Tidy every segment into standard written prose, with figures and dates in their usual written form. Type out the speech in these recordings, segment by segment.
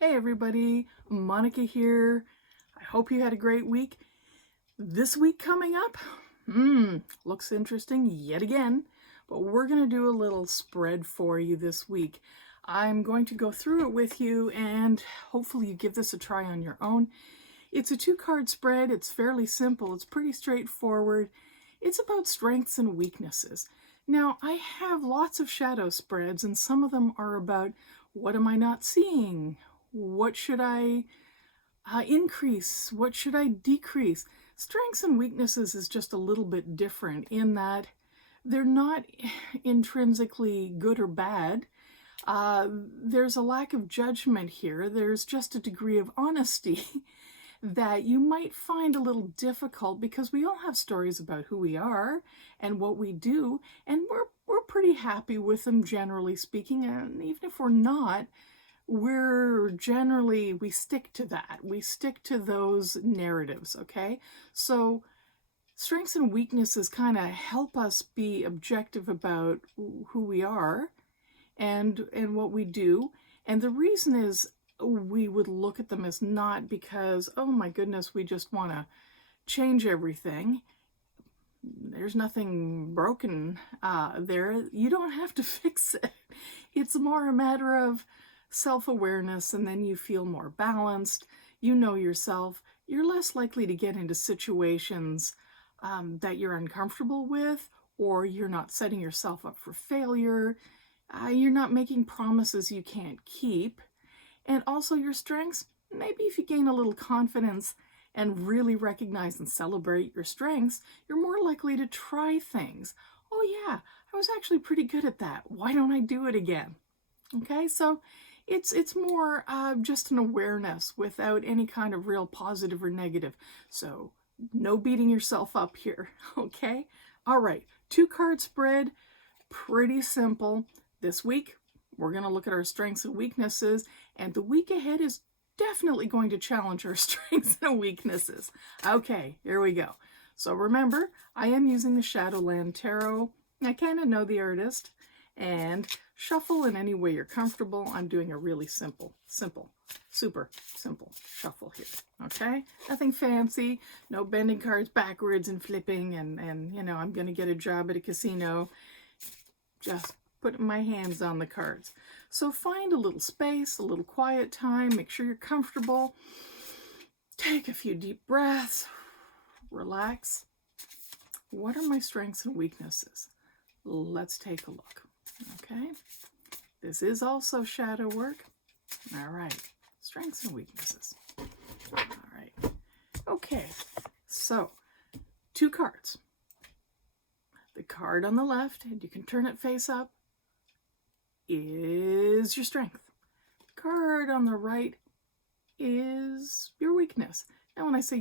Hey everybody, Monica here. I hope you had a great week. This week coming up, looks interesting yet again, but we're going to do a little spread for you this week. I'm going to go through it with you and hopefully you give this a try on your own. It's a 2-card spread. It's fairly simple. It's pretty straightforward. It's about strengths and weaknesses. Now, I have lots of shadow spreads and some of them are about what am I not seeing? What should I increase? What should I decrease? Strengths and weaknesses is just a little bit different in that they're not intrinsically good or bad. There's a lack of judgment here. There's just a degree of honesty that you might find a little difficult because we all have stories about who we are and what we do, and we're pretty happy with them generally speaking, and even if we're not, we stick to that. We stick to those narratives, okay? So strengths and weaknesses kind of help us be objective about who we are and what we do. And the reason is we would look at them as not because, oh my goodness, we just want to change everything. There's nothing broken there. You don't have to fix it. It's more a matter of self-awareness, and then you feel more balanced. You know yourself. You're less likely to get into situations that you're uncomfortable with, or you're not setting yourself up for failure. You're not making promises you can't keep. And also your strengths, maybe if you gain a little confidence and really recognize and celebrate your strengths, you're more likely to try things. Oh yeah, I was actually pretty good at that. Why don't I do it again? Okay, so it's more just an awareness without any kind of real positive or negative. So no beating yourself up here, okay? All right, 2-card spread, pretty simple. This week, we're going to look at our strengths and weaknesses, and the week ahead is definitely going to challenge our strengths and weaknesses. Okay, here we go. So remember, I am using the Shadowland Tarot. I kind of know the artist. And shuffle in any way you're comfortable. I'm doing a really super simple shuffle here, okay? Nothing fancy, no bending cards backwards and flipping and you know, I'm going to get a job at a casino. Just putting my hands on the cards. So find a little space, a little quiet time, make sure you're comfortable. Take a few deep breaths, relax. What are my strengths and weaknesses? Let's take a look. Okay, this is also shadow work. All right, strengths and weaknesses. All right, okay, so 2 cards. The card on the left, and you can turn it face up, is your strength. The card on the right is your weakness. Now when I say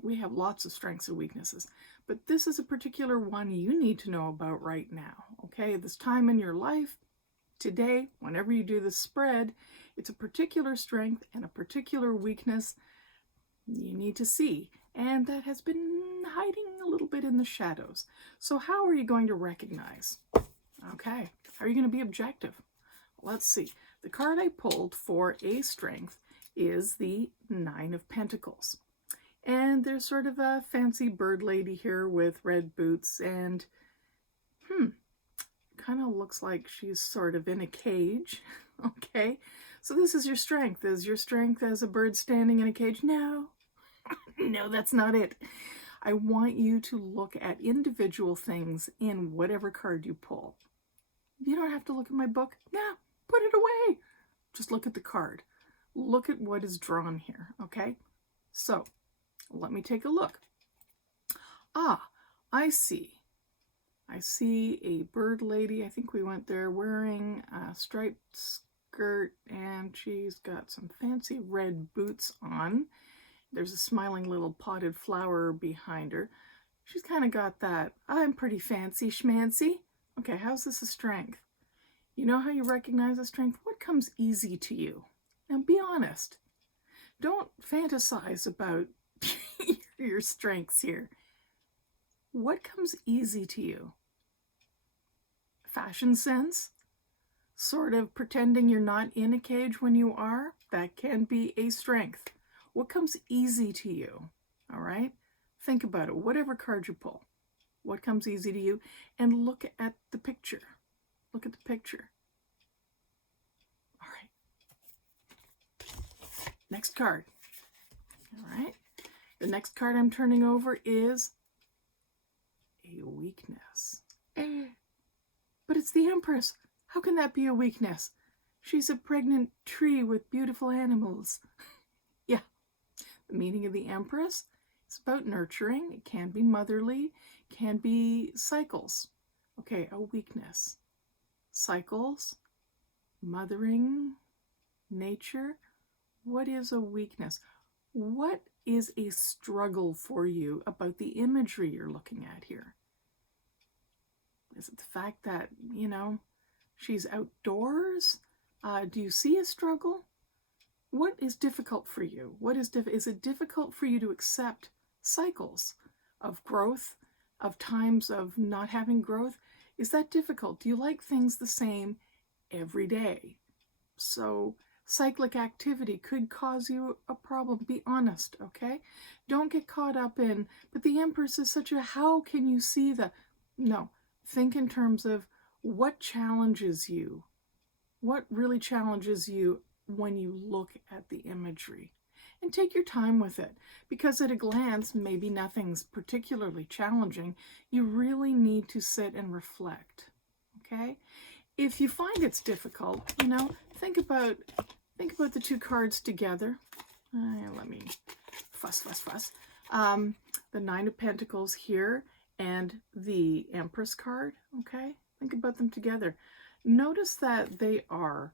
we have lots of strengths and weaknesses, but this is a particular one you need to know about right now, okay? This time in your life, today, whenever you do this spread, it's a particular strength and a particular weakness you need to see, and that has been hiding a little bit in the shadows. So how are you going to recognize? Okay, how are you going to be objective? Let's see. The card I pulled for a strength is the 9 of Pentacles. And there's sort of a fancy bird lady here with red boots and, kind of looks like she's sort of in a cage. Okay, so this is your strength. Is your strength as a bird standing in a cage? No, no, that's not it. I want you to look at individual things in whatever card you pull. You don't have to look at my book. No, put it away. Just look at the card. Look at what is drawn here, okay? So, let me take a look. Ah, I see. I see a bird lady, I think we went there, wearing a striped skirt, and she's got some fancy red boots on. There's a smiling little potted flower behind her. She's kind of got that, I'm pretty fancy schmancy. Okay, how's this a strength? You know how you recognize a strength? What comes easy to you? Now be honest. Don't fantasize about your strengths here. What comes easy to you? Fashion sense? sort of pretending you're not in a cage when you are, that can be a strength. What comes easy to you? All right? Think about it. Whatever card you pull, what comes easy to you? And look at the picture. Look at the picture. All right. Next card. All right. The next card I'm turning over is a weakness. But it's the Empress. How can that be a weakness? She's a pregnant tree with beautiful animals. Yeah. The meaning of the Empress is about nurturing. It can be motherly, can be cycles. Okay, a weakness. Cycles, mothering, nature. What is a weakness? What is a struggle for you about the imagery you're looking at here? Is it the fact that, she's outdoors? Do you see a struggle? What is difficult for you? Is it difficult for you to accept cycles of growth, of times of not having growth? Is that difficult? Do you like things the same every day? So cyclic activity could cause you a problem. Be honest, okay? Don't get caught up in, but the Empress is such a, how can you see the, no. Think in terms of what challenges you. What really challenges you when you look at the imagery? And take your time with it, because at a glance, maybe nothing's particularly challenging. You really need to sit and reflect, okay? If you find it's difficult, think about the two cards together. Let me fuss. The Nine of Pentacles here and the Empress card, okay? Think about them together. Notice that they are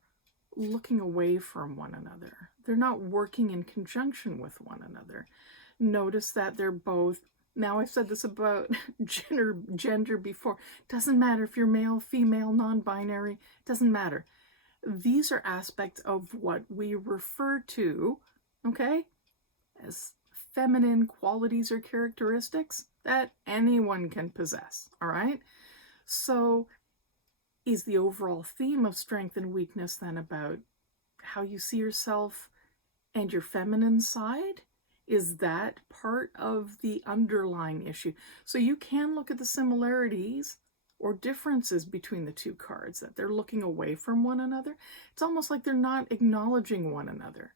looking away from one another. They're not working in conjunction with one another. Notice that they're both, now I've said this about gender before, doesn't matter if you're male, female, non-binary, doesn't matter. These are aspects of what we refer to, okay, as feminine qualities or characteristics that anyone can possess, all right? So is the overall theme of strength and weakness then about how you see yourself and your feminine side? Is that part of the underlying issue? So you can look at the similarities or differences between the two cards, that they're looking away from one another. It's almost like they're not acknowledging one another.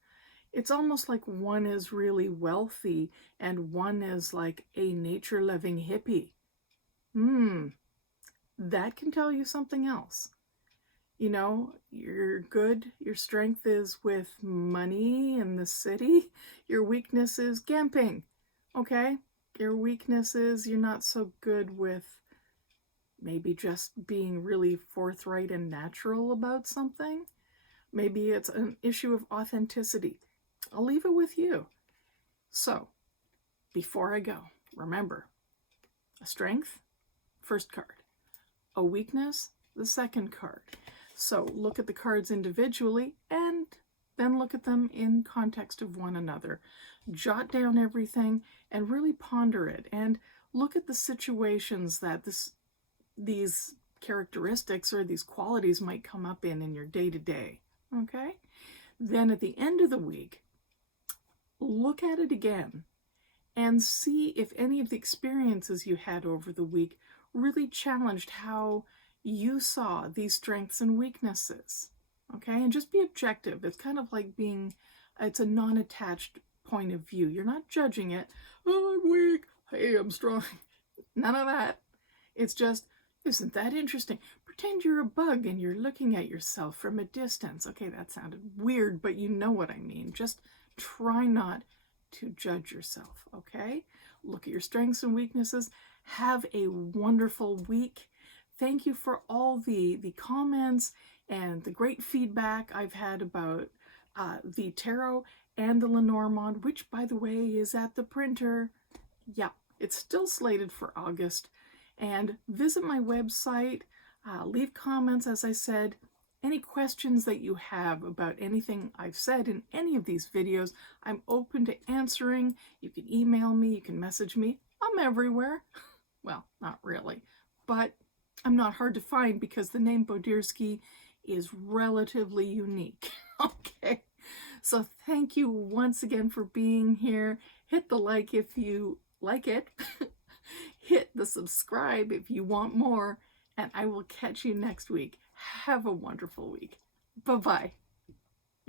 It's almost like one is really wealthy and one is like a nature-loving hippie. That can tell you something else. You're good, your strength is with money in the city. Your weakness is camping, okay? Your weakness is you're not so good with maybe just being really forthright and natural about something. Maybe it's an issue of authenticity. I'll leave it with you. So, before I go, remember, a strength, first card. A weakness, the second card. So look at the cards individually and then look at them in context of one another. Jot down everything and really ponder it, and look at the situations that these characteristics or these qualities might come up in your day-to-day, okay? Then at the end of the week, look at it again and see if any of the experiences you had over the week really challenged how you saw these strengths and weaknesses, okay? And just be objective. It's kind of like it's a non-attached point of view. You're not judging it. Oh, I'm weak. Hey, I'm strong. None of that. It's just, isn't that interesting? Pretend you're a bug and you're looking at yourself from a distance. Okay, that sounded weird, but you know what I mean. Just try not to judge yourself, okay? Look at your strengths and weaknesses. Have a wonderful week. Thank you for all the comments and the great feedback I've had about the tarot and the Lenormand, which, by the way, is at the printer. Yeah, it's still slated for August. And visit my website. Leave comments, as I said. Any questions that you have about anything I've said in any of these videos, I'm open to answering. You can email me, you can message me. I'm everywhere. Well, not really, but I'm not hard to find because the name Bodirsky is relatively unique. Okay, so thank you once again for being here. Hit the like if you like it. Hit the subscribe if you want more, and I will catch you next week. Have a wonderful week. Bye-bye.